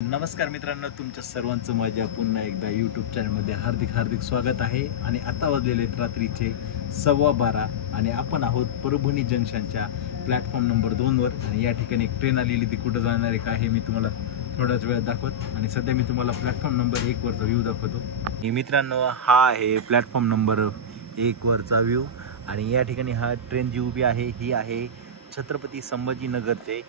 नमस्कार मित्रांनो, तुमच्या सर्वांचं माझ्या पुन्हा एकदा यूट्यूब चॅनलमध्ये हार्दिक स्वागत आहे. आणि आता वाजलेले रात्रीचे 12:15 आणि आपण आहोत परभणी जंक्शनच्या प्लॅटफॉर्म नंबर 2वर. आणि या ठिकाणी एक ट्रेन आलेली, ती कुठं जाणार आहे काय हे मी तुम्हाला थोड्याच वेळात दाखवत. आणि सध्या मी तुम्हाला प्लॅटफॉर्म नंबर 1वरचा व्ह्यू दाखवतो. मित्रांनो, हा आहे प्लॅटफॉर्म नंबर 1वरचा व्ह्यू. आणि या ठिकाणी हा ट्रेन जी उभी आहे ही आहे छत्रपती संभाजीनगर ते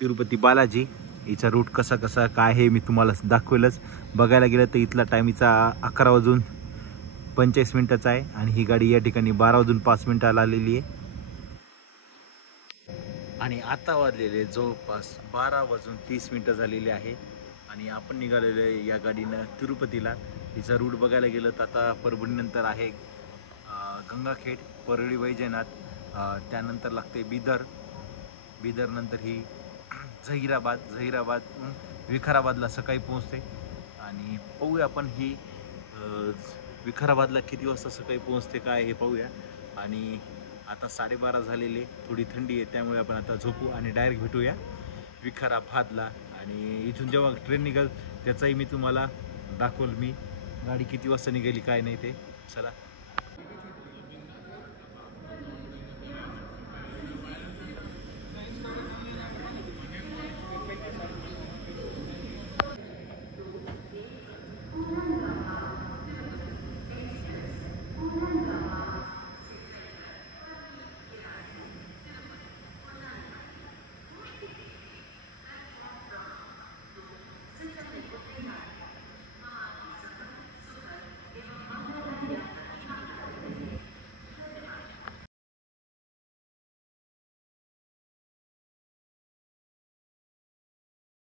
तिरुपती बालाजी. हिचा रूट कसा काय हे मी तुम्हाला दाखवेलच. बघायला गेलं तर इथला टाईम हिचा 11:45 आहे आणि ही गाडी या ठिकाणी 12:05 आलेली आहे. आणि आता वाजलेले जवळपास 12:30 झालेले आहे आणि आपण निघालेलो आहे या गाडीनं तिरुपतीला. हिचा रूट बघायला गेलं तर आता परभणीनंतर आहे गंगाखेड, परळी, वैजनाथ, त्यानंतर लागते बिदर नंतर ही झहिराबाद विकाराबादला सकाळी पोहोचते. आणि पाहूया आपण ही विकाराबादला किती वाजता सकाळी पोहोचते काय हे पाहूया. आणि आता 12:30 झालेले, थोडी थंडी आहे त्यामुळे आपण आता झोपू आणि डायरेक्ट भेटूया विकाराबादला. आणि इथून जेव्हा ट्रेन निघेल त्याचाही मी तुम्हाला दाखवल, मी गाडी किती वाजता निघाली काय नाही ते. चला.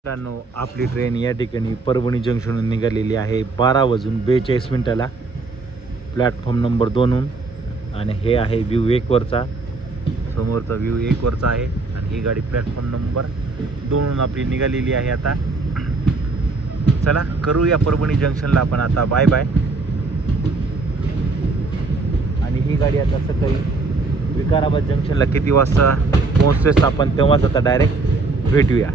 मित्रांनो, आपली ट्रेन या ठिकाणी परभणी जंक्शनहून निघालेली आहे 12:42 प्लॅटफॉर्म नंबर 2हून. आणि हे आहे व्ह्यू 1वरचा, समोरचा व्ह्यू 1वरचा आहे. आणि ही गाडी प्लॅटफॉर्म नंबर 2हून आपली निघालेली आहे. आता चला करूया परभणी जंक्शनला आपण आता बाय बाय. आणि ही गाडी आता सकाळी विकाराबाद जंक्शनला किती वाजता पोहोचतेस आपण तेव्हाच आता डायरेक्ट भेटूया.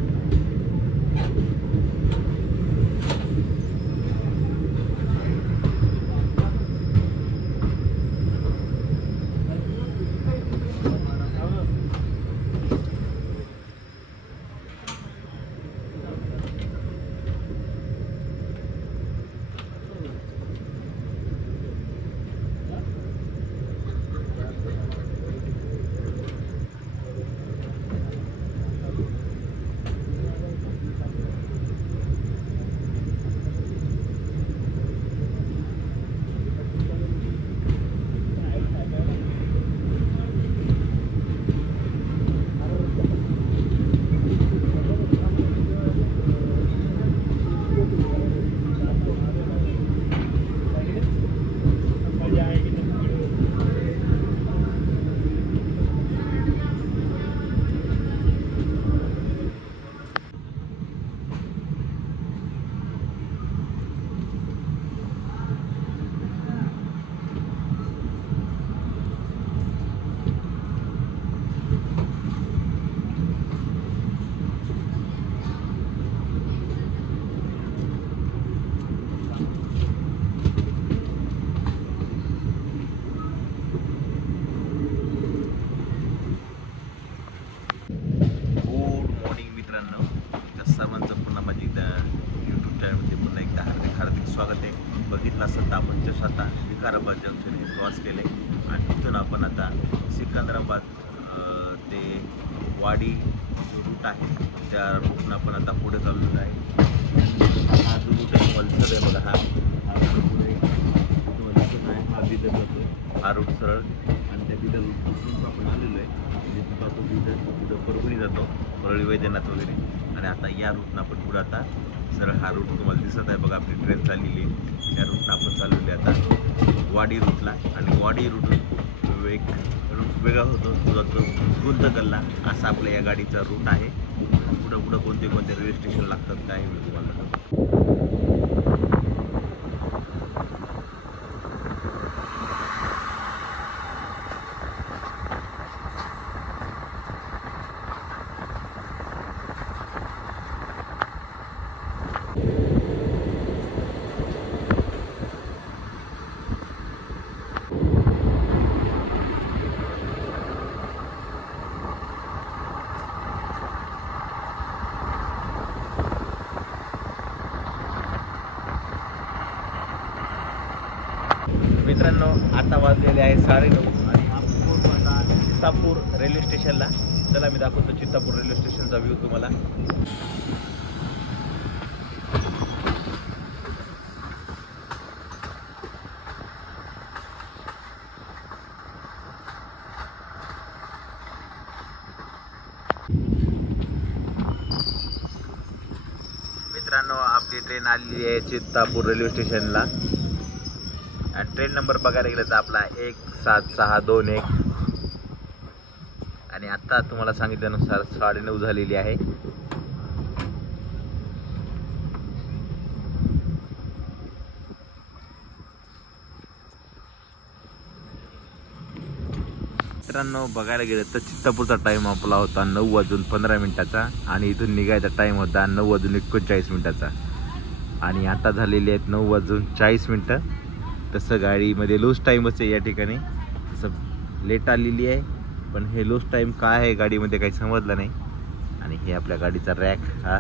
सर्वांचं पुन्हा माझी यूट्यूब चॅनलमध्ये पुन्हा एकदा हार्दिक स्वागत आहे. बघितलं असतं तर आपण जसं आता विकाराबाद जंक्शन हे क्रॉस केलं आहे आणि तिथून आपण आता सिकंदराबाद ते वाडी जो रूट आहे त्या रूटनं आपण आता पुढे चाललेलो आहे. हा जो रूट आहे तुम्हाला दिसत आहे बघा, हा पुढे तुम्हाला दिसत आहे, हा बिदर जातो हा रूट सरळ. आणि त्या बिदर रूटपासून आपण आलेलो आहे जिथून जातो बिदर, पुढं परभणी जातो, परळी, वैजनाथ वगैरे. आणि आता या रूटनं आपण पुढं आता सरळ हा रूट तुम्हाला दिसत आहे बघा, आपली ट्रेन चाललेली आहे त्या रूटनं आपण चाललेली आता वाडी रूटला. आणि वाडी रूटून एक रूट वेगळा होतो, तो जातो गुंतकलला. असा आपल्या या गाडीचा रूट आहे. पुढं कोणते रेल्वे स्टेशन लागतात काय मी तुम्हाला मित्रांनो, आता वाजलेले आहे 9:30 आणि आपण पोहोचू आता चित्तापूर रेल्वे स्टेशनला. चला मी दाखवतो चित्तापूर रेल्वे स्टेशनचा व्ह्यू तुम्हाला. मित्रांनो, आपली ट्रेन आलेली आहे चित्तापूर रेल्वे स्टेशनला. आणि ट्रेन नंबर बघायला गेलं तर आपला 17621 आणि आत्ता तुम्हाला सांगितल्यानुसार 9:30 झालेली आहे. मित्रांनो, बघायला गेलं तर चित्तापूरचा टाइम आपला होता 9:15 आणि इथून निघायचा टाइम होता 9:39 आणि आता झालेले आहेत 9:40. तसं गाडीमध्ये लूज टाईमच आहे या ठिकाणी, तसं लेट आलेली आहे. पण हे लूज टाईम काय आहे गाडीमध्ये काही समजलं नाही. आणि हे आपल्या गाडीचा रॅक हा.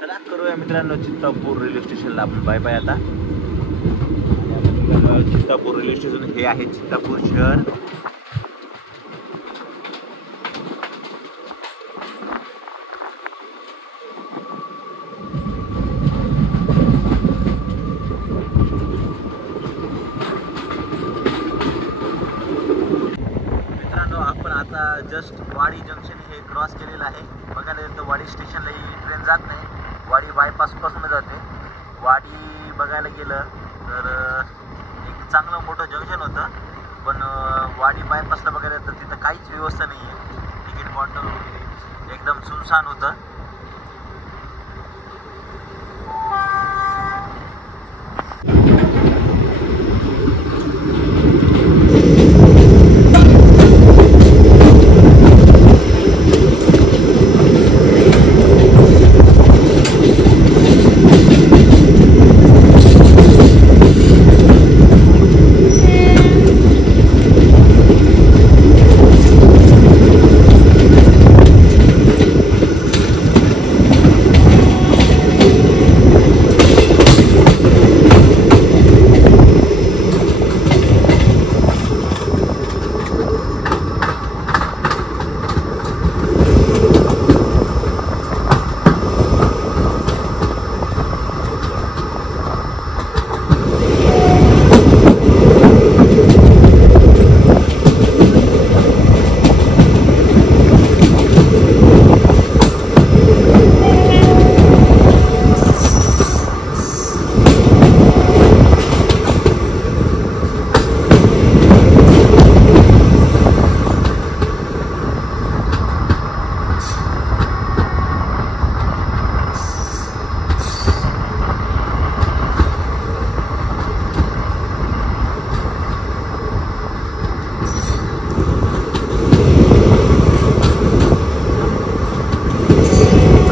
चला करूया मित्रांनो चित्तापूर रेल्वे स्टेशनला आपण बाय बाय. आता चित्तापूर रेल्वे स्टेशन हे आहे चित्तापूर शहर. मित्रांनो, आपण आता जस्ट वाडी जंक्शन हे क्रॉस केलेलं आहे. बघायला गेलं तर वाडी स्टेशनला ही ट्रेन जात नाही, वाडी बायपासपासून जाते. वाडी बघायला गेलं तर एक चांगलं मोठं जंक्शन होतं, पण वाडी बायपासला बघायला तर तिथं काहीच व्यवस्था नाही आहे. तिकीट काउंटर वगैरे एकदम सुनसान होतं.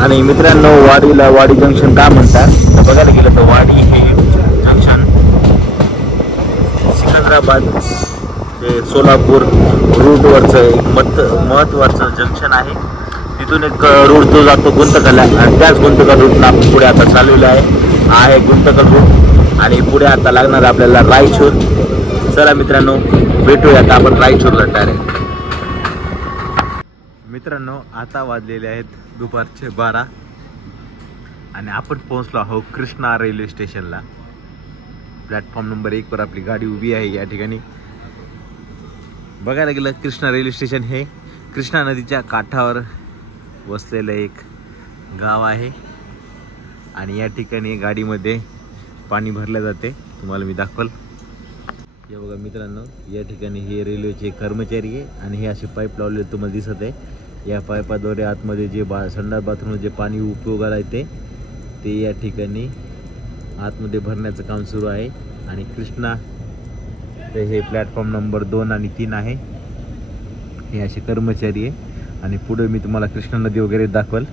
आणि मित्रांनो, वाडीला वाडी जंक्शन का म्हणतात तर बघायला गेलं तर वाडी हे जंक्शन सिकंदराबाद ते सोलापूर रूटवरचं एक महत्त्वाचं जंक्शन आहे. तिथून एक रूट जो जातो गुंतकलला आणि त्याच गुंतकल रूटला आपण पुढे आता चालवलं आहे गुंतकल रूट. आणि पुढे आता लागणार आपल्याला रायचूर. चला मित्रांनो, भेटूया आता आपण रायचूरला डायरेक्ट. मित्रांनो आता वाजलेले आहेत दुपारचे 12 आणि आपण पोहोचलो आहोत कृष्णा रेल्वे स्टेशनला. प्लॅटफॉर्म नंबर 1 वर आपली गाडी उभी आहे. या ठिकाणी बघायला गेलं कृष्णा रेल्वे स्टेशन हे कृष्णा नदीच्या काठावर वसलेलं एक गाव आहे आणि या ठिकाणी गाडीमध्ये पाणी भरले जाते. तुम्हाला मी दाखवल. हे बघा मित्रांनो, या ठिकाणी हे रेल्वेचे कर्मचारी आहे आणि हे असे पाईप लावलेले तुम्हाला दिसत आहे. या पाईपाद्वारे आतमध्ये जे संडास बाथरूम जे पाणी उपयोगाला येते ते या ठिकाणी आतमध्ये भरण्याचं काम सुरू आहे. आणि कृष्णा ते हे प्लॅटफॉर्म नंबर 2 आणि 3 आहे. हे असे कर्मचारी आहे आणि पुढे मी तुम्हाला कृष्णा नदी वगैरे दाखवल.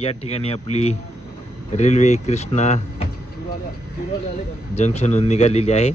या ठिकाणी आपली रेल्वे कृष्णा जंक्शन निघालेली आहे.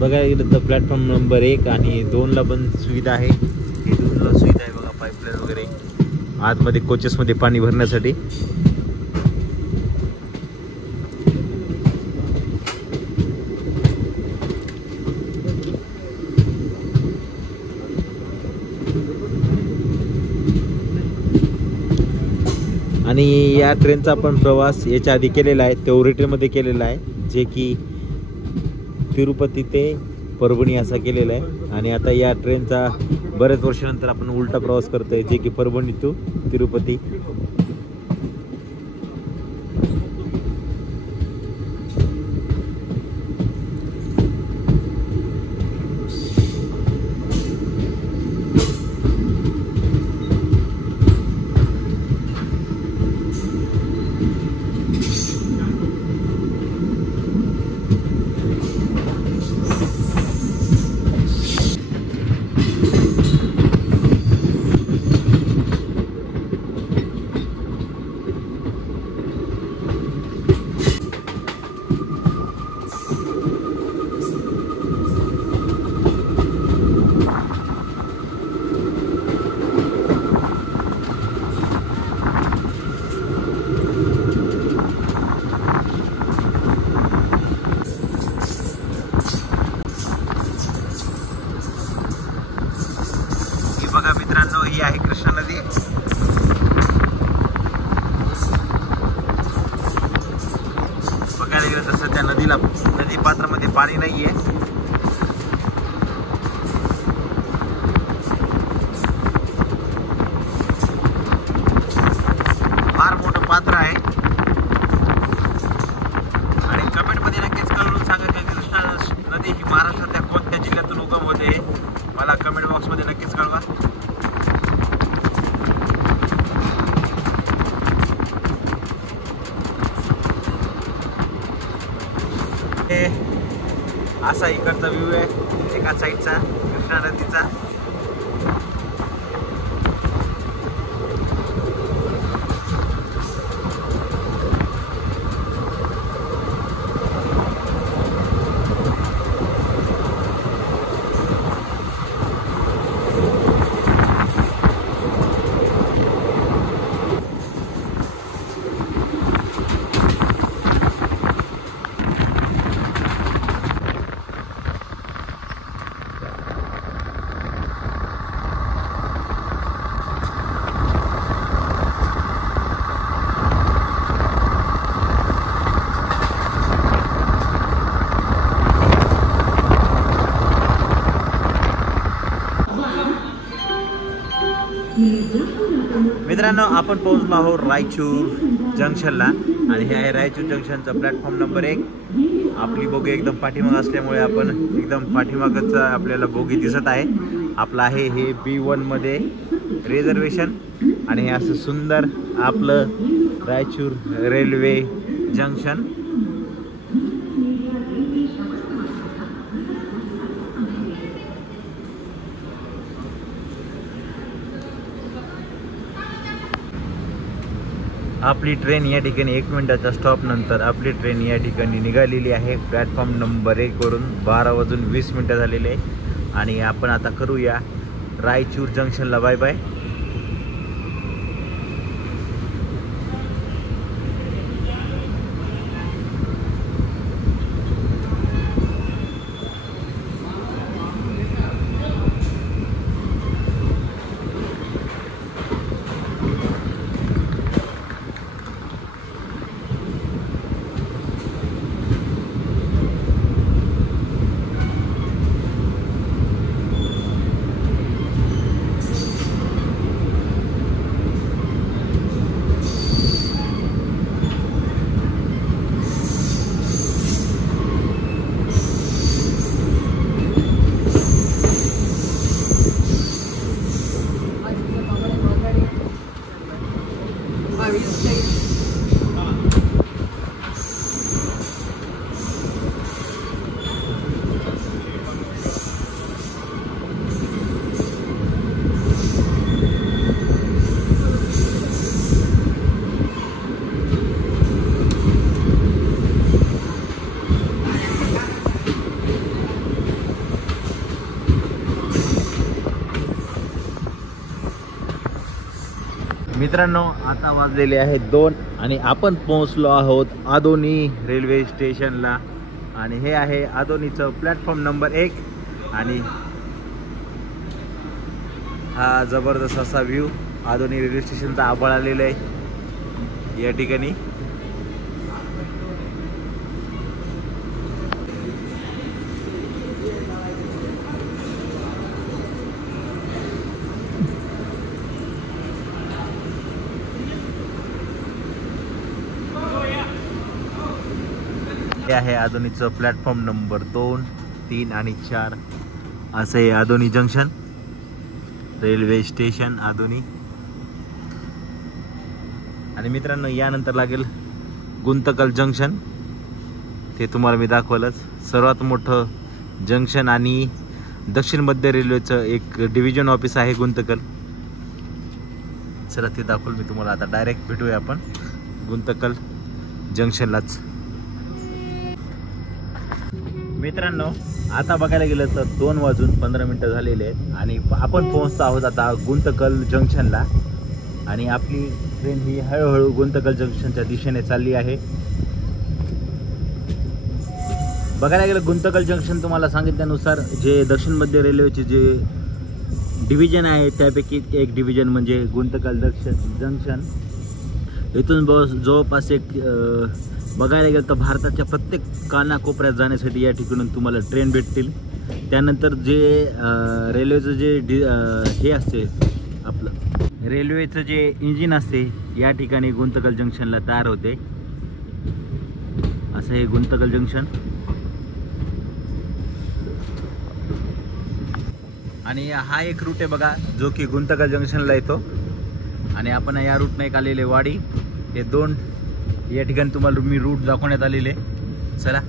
बघायला गेलं तर प्लॅटफॉर्म नंबर 1 आणि 2 ला पण सुविधा आहे. हे 2 ला सुविधा आहे बघा, पाईपलाईन वगैरे आतमध्ये कोचेसमध्ये पाणी भरण्यासाठी. आणि या ट्रेनचा आपण प्रवास याच्या आधी केलेला आहे, तो रिटर्नमध्ये केलेला आहे, जे की तिरुपती ते परभणी असा केलेला आहे. आणि आता या ट्रेनचा बऱ्याच वर्षानंतर आपण उलटा प्रवास करतोय, जे की परभणी टू तिरुपती. बघा मित्रांनो, ही आहे कृष्णा नदी. बघायला गेलं तर सध्या नदी पात्रामध्ये पाणी नाहीये. फार मोठं पात्र आहे आणि कमेंट मध्ये नक्कीच कळवून सांगा की कृष्णा नदी ही महाराष्ट्रातल्या कोणत्या जिल्ह्यातून उगम होते. मला कमेंट बॉक्स मध्ये नक्कीच कळवा. असा इकडचा व्ह्यू आहे एका साईडचा कृष्णा नदीचा. मित्रांनो, आपण पोहोचलो आहोत रायचूर जंक्शनला आणि हे आहे रायचूर जंक्शनचा प्लॅटफॉर्म नंबर 1. आपली बोगी एकदम पाठीमाग असल्यामुळे आपण एकदम पाठीमागच आपल्याला बोगी दिसत आहे. आपलं आहे हे B1 मध्ये रिझर्वेशन आणि हे असं सुंदर आपलं रायचूर रेल्वे जंक्शन. आपली ट्रेन या ठिकाणी 1 मिनिटाच्या स्टॉप नंतर आपली ट्रेन या ठिकाणी निघालेली आहे. प्लॅटफॉर्म नंबर 1 वरून 12:20 झालेले आहे आणि आपण आता करूया रायचूर जंक्शनला बाय बाय. मित्रांनो, आता वाजलेले आहेत 2 आणि आपण पोहोचलो आहोत आदोनी रेल्वे स्टेशनला आणि हे आहे आदोनीचं प्लॅटफॉर्म नंबर 1 आणि हा जबरदस्त असा व्ह्यू आदोनी रेल्वे स्टेशनचा आभाळ आलेला आहे या ठिकाणी. आहे आदोनीचं प्लॅटफॉर्म नंबर 2, 3 आणि 4 असं आहे Adoni junction railway station Adoni. आणि मित्रांनो, यानंतर लागेल गुंतकल जंक्शन. ते तुम्हाला मी दाखवलंच, सर्वात मोठं जंक्शन आणि दक्षिण मध्य रेल्वेचं एक डिव्हिजन ऑफिस आहे गुंतकल. चला ते दाखवलं मी तुम्हाला. आता डायरेक्ट भेटूया आपण गुंतकल जंक्शनलाच. मित्रांनो, आता बघायला गेलं तर 2:15 झालेले आहेत आणि आपण पोहोचतो आहोत आता गुंतकल जंक्शनला आणि आपली ट्रेन ही हळूहळू गुंतकल जंक्शनच्या दिशेने चालली आहे. बघायला गेलं गुंतकल जंक्शन तुम्हाला सांगितल्यानुसार जे दक्षिण मध्य रेल्वेचे जे डिव्हिजन आहे त्यापैकी एक डिव्हिजन म्हणजे गुंतकल जंक्शन. इथून जवळपास एक बघायला गेलं तर भारताच्या प्रत्येक कानाकोपऱ्यात जाण्यासाठी या ठिकाणून तुम्हाला ट्रेन भेटतील. त्यानंतर जे रेल्वेचं जे हे असते आपलं रेल्वेचं जे इंजिन असते या ठिकाणी गुंतकल जंक्शनला तयार होते. असं हे गुंतकल जंक्शन आणि हा एक रूट आहे बघा जो की गुंतकल जंक्शनला येतो आणि आपण या रूटने एक आलेले वाडी. हे 2 या ठिकाणी तुम्हाला मी रूट दाखवण्यात आलेले. चला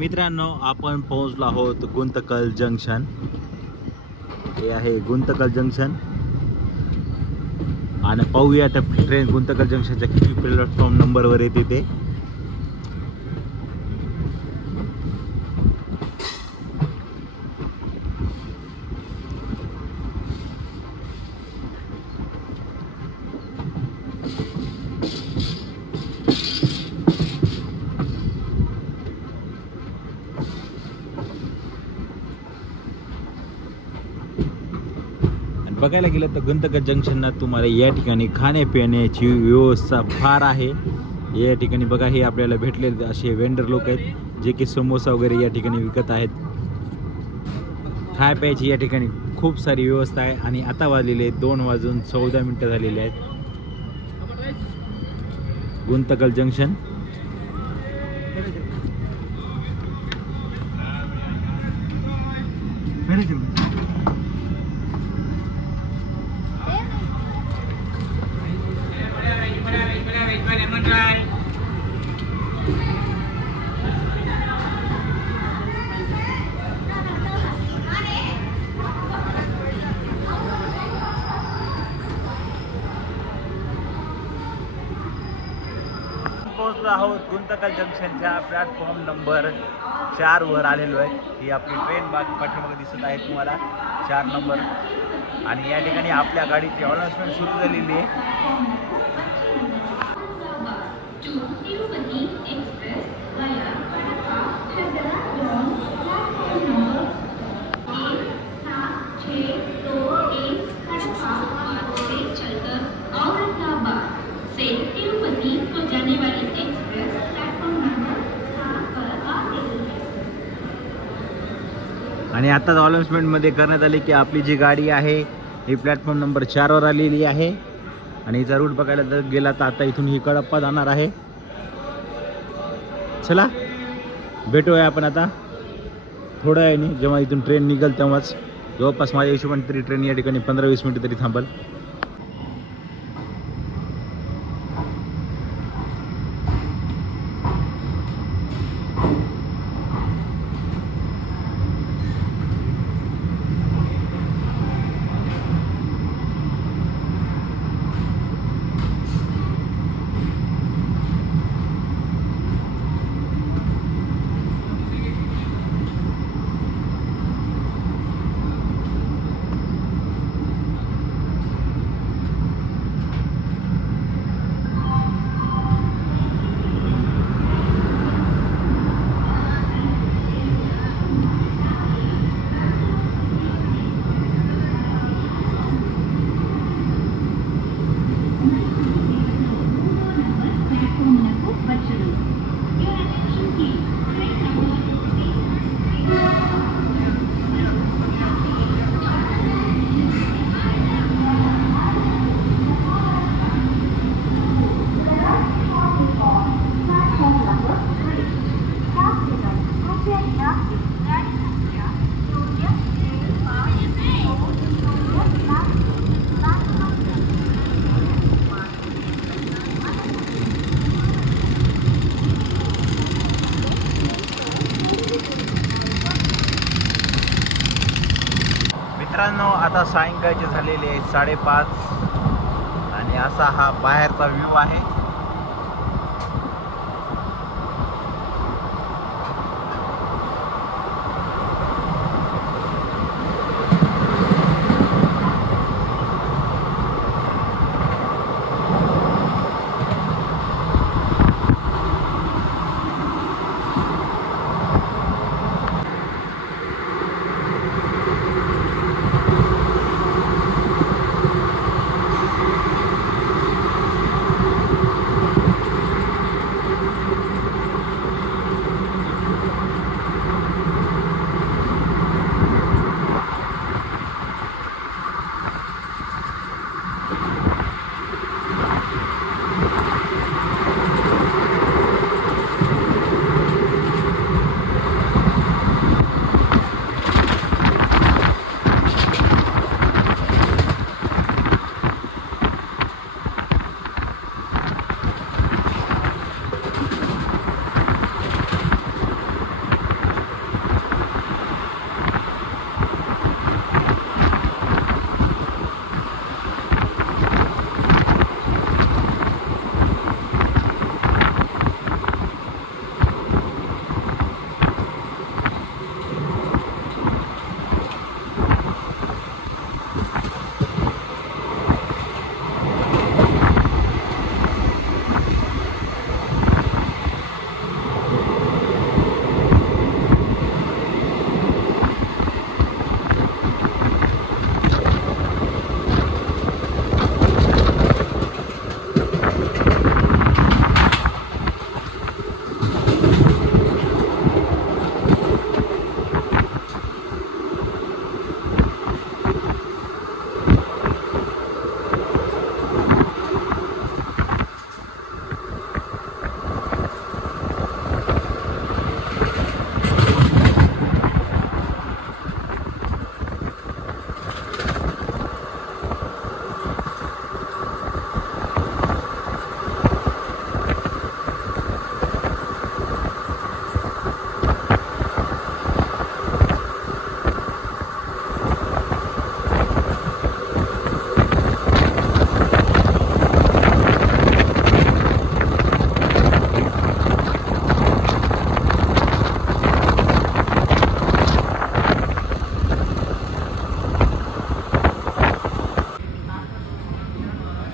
मित्रांनो, आपण पोहोचलो आहोत गुंतकल जंक्शन. हे आहे गुंतकल जंक्शन आणि पाहूया त्या ट्रेन गुंतकल जंक्शनच्या किती प्लॅटफॉर्म नंबरवर येते ते. बघायला गेलं तर गुंतकल जंक्शनला तुम्हाला या ठिकाणी खाण्यापिण्याची व्यवस्था फार आहे. या ठिकाणी बघा हे आपल्याला भेटलेले असे वेंडर लोक आहेत जे की समोसा वगैरे या ठिकाणी विकत आहेत. खाय प्यायची या ठिकाणी खूप सारी व्यवस्था आहे. आणि आता वाजलेले 2:14 झालेले आहेत. गुंतकल जंक्शन पोहोचलो आहोत. गुंतकल जंक्शनच्या प्लॅटफॉर्म नंबर 4 वर आलेलो आहे. ही आपली ट्रेन पाठीमागे दिसत आहे तुम्हाला 4 नंबर. आणि या ठिकाणी आपल्या गाडीची अनाउन्समेंट सुरू झालेली आहे. आणि आताच अनाउन्समेंटमध्ये करण्यात आले की आपली जी गाडी आहे ही प्लॅटफॉर्म नंबर 4 वर आलेली आहे. आणि हिचा रूट बघायला जर गेला तर आता इथून ही कडप्पा जाणार आहे. चला भेटूया आपण आता थोड्या वेळाने जेव्हा इथून ट्रेन निघेल तेव्हाच. जवळपास माझ्या हिशोबाने तरी ट्रेन या ठिकाणी 15-20 मिनिटं तरी थांबेल. मित्रांनो आता सायंकाळचे झालेले 5:30 आणि असा हा बाहेरचा व्ह्यू आहे.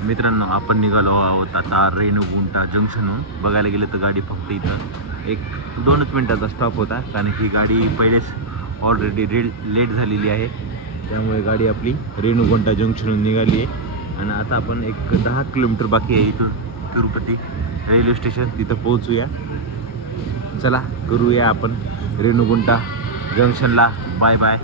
मित्रांनो, आपण निघालो आहोत आता रेणुगुंटा जंक्शनहून. बघायला गेलं तर गाडी फक्त इथं 1-2 मिनिटाचा स्टॉप होता, कारण की गाडी पहिलेच ऑलरेडी लेट झालेली आहे. त्यामुळे गाडी आपली रेणुगुंटा जंक्शनहून निघाली आहे. आणि आता आपण 10 किलोमीटर बाकी आहे इथून तिरुपती रेल्वे स्टेशन, तिथं पोहोचूया. चला करूया आपण रेणुगुंटा जंक्शनला बाय बाय.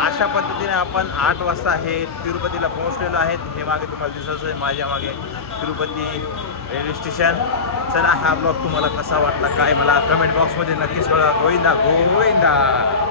अशा पद्धतीने आपण 8 वाजता हे तिरुपतीला पोहोचलेलो आहेत. हे मागे तुम्हाला दिसत आहे, माझ्या मागे तिरुपती रेल्वे स्टेशन. चला, हा ब्लॉग तुम्हाला कसा वाटला काय मला कमेंट बॉक्समध्ये नक्कीच कळवा. गोविंदा गोविंदा.